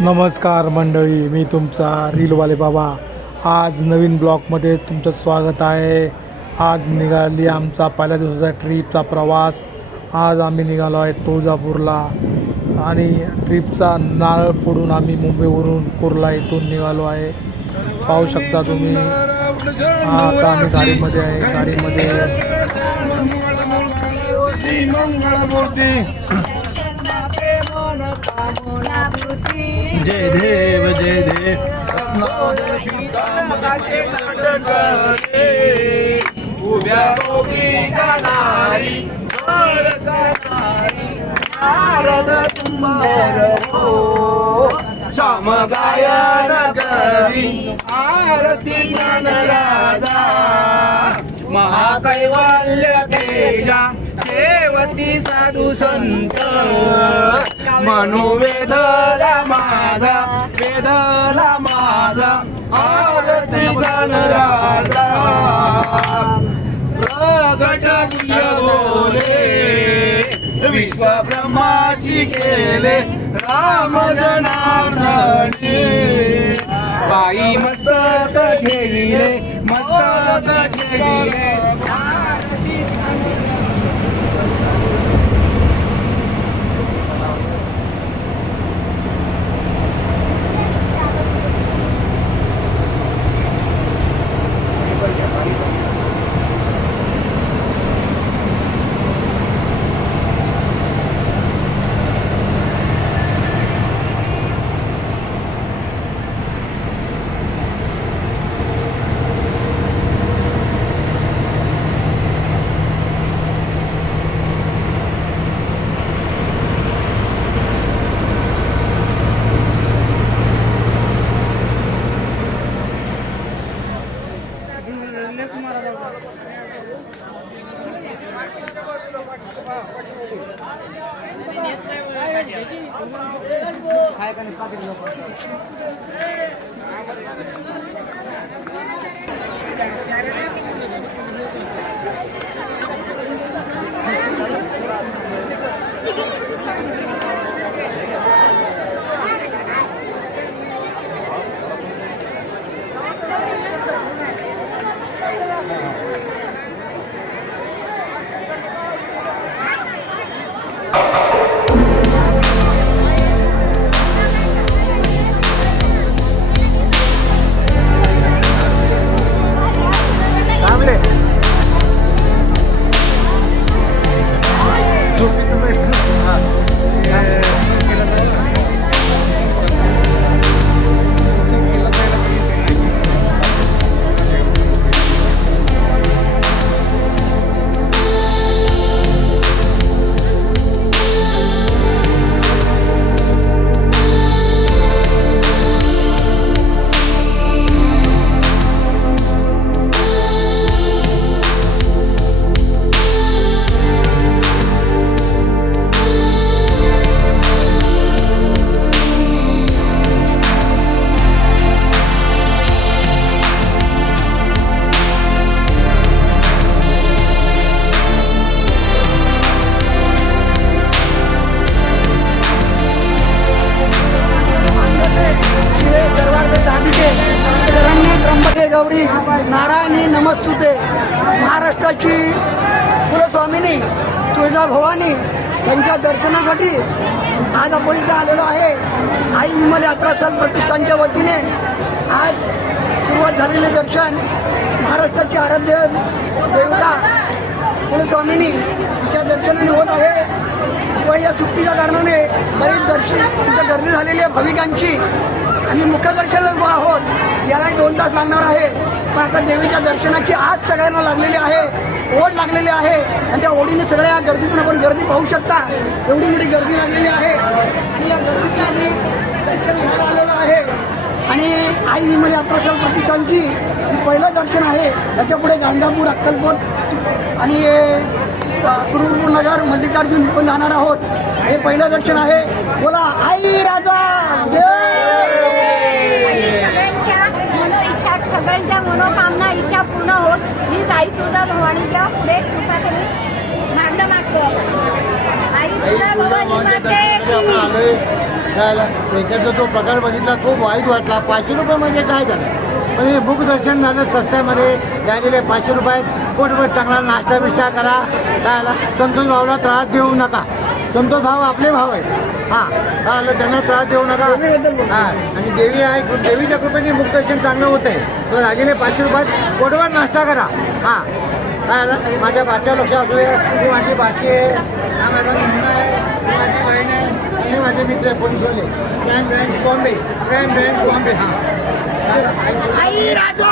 नमस्कार मंडळी मी तुमचा रीलवाले बाबा. आज नवीन ब्लॉगमध्ये तुमचं स्वागत आहे. आज निघाली आमचा पहिल्या दिवसाचा ट्रीपचा प्रवास. आज आम्ही निघालो आहे तुळजापूरला. आणि ट्रीपचा नारळ फोडून आम्ही मुंबईवरून कुर्ला इथून निघालो आहे. पाहू शकता तुम्ही. हा आता आम्ही गाडीमध्ये आहे. गाडीमध्ये जय देव जय देव उभ्या रोगी जाणारी नारद सुंदर हो समगायन करी आरती महाकैवल्य तेजा सेवती साधू संत मनोवेदला माझा वेदला माझा आरती गणराजा प्रगट तुल्य बोले विश्व ब्रह्माची केले राम जनार्दने बाई मस्तक घेईले मस्तक घेईले. খায় কানে? পাখির লোক। आणि नमस्तुते. महाराष्ट्राची कुलस्वामिनी तुळजाभवानी यांच्या दर्शनासाठी आज आपण इथे आलेलो आहे. आई विमल यात्रा सण प्रतिष्ठानच्या वतीने आज सुरुवात झालेले दर्शन महाराष्ट्राची आराध्य देवता कुलस्वामिनी तिच्या दर्शनाने होत आहे. किंवा या सुट्टीच्या कारणाने बरीच दर्शन तिथं गर्दी झालेली आहे भाविकांची. आणि मुख्य दर्शनच आहोत. यालाही दोन तास लागणार आहे. पण आता देवीच्या दर्शनाची आज सगळ्यांना लागलेली आहे. ओढ लागलेली आहे. आणि त्या ओढीने सगळ्या या गर्दीतून आपण गर्दी पाहू शकता. एवढी मोठी गर्दी लागलेली आहे. आणि या गर्दीतून आम्ही दर्शन घ्यायला आलेलो आहे. आणि आई विमल यात्रासल प्रतिष्ठानची ही पहिलं दर्शन आहे त्याच्यापुढे गांजापूर अक्कलकोट आणि कुरुपूर नगर मल्लिकार्जुन इथून जाणार आहोत. हे पहिलं दर्शन आहे. बोला आई राजा! देव सगळ्यांच्या मनो इच्छा सगळ्यांच्या मनोकामना इच्छा पूर्ण होत. ही जाई तुळजा भवानीच्या पुढे कृपाखाली मागणं मागतो. आई तुळजा भवानी जो प्रकार बघितला खूप वाईट वाटला. पाचशे रुपये म्हणजे काय झालं? पण हे बुक दर्शन झालं स्वस्त्यामध्ये राहिलेले पाचशे रुपयात पोटभर चांगला नाश्ता बिष्टा करा. त्याला संतोष भाऊला त्रास देऊ नका. संतोष भाऊ आपले भाव आहेत. हां काय त्यांना त्रास देऊ नका. हां आणि देवी आहे देवीच्या कृपेने मुक्तदर्शन चांगलं होत आहे तर राहिलेले पाचशे रुपयात पोटभर नाश्ता करा. हां. काय आलं? माझ्या बाच्या लक्ष असू दे. ही माझी बाची आहे. हा माझा मुलगा आहे. ही माझी बहीण आहे. हे माझे मित्र आहे पोलीसवाले. Crime branch Bombay crime branch Bombay हा. आई राजा.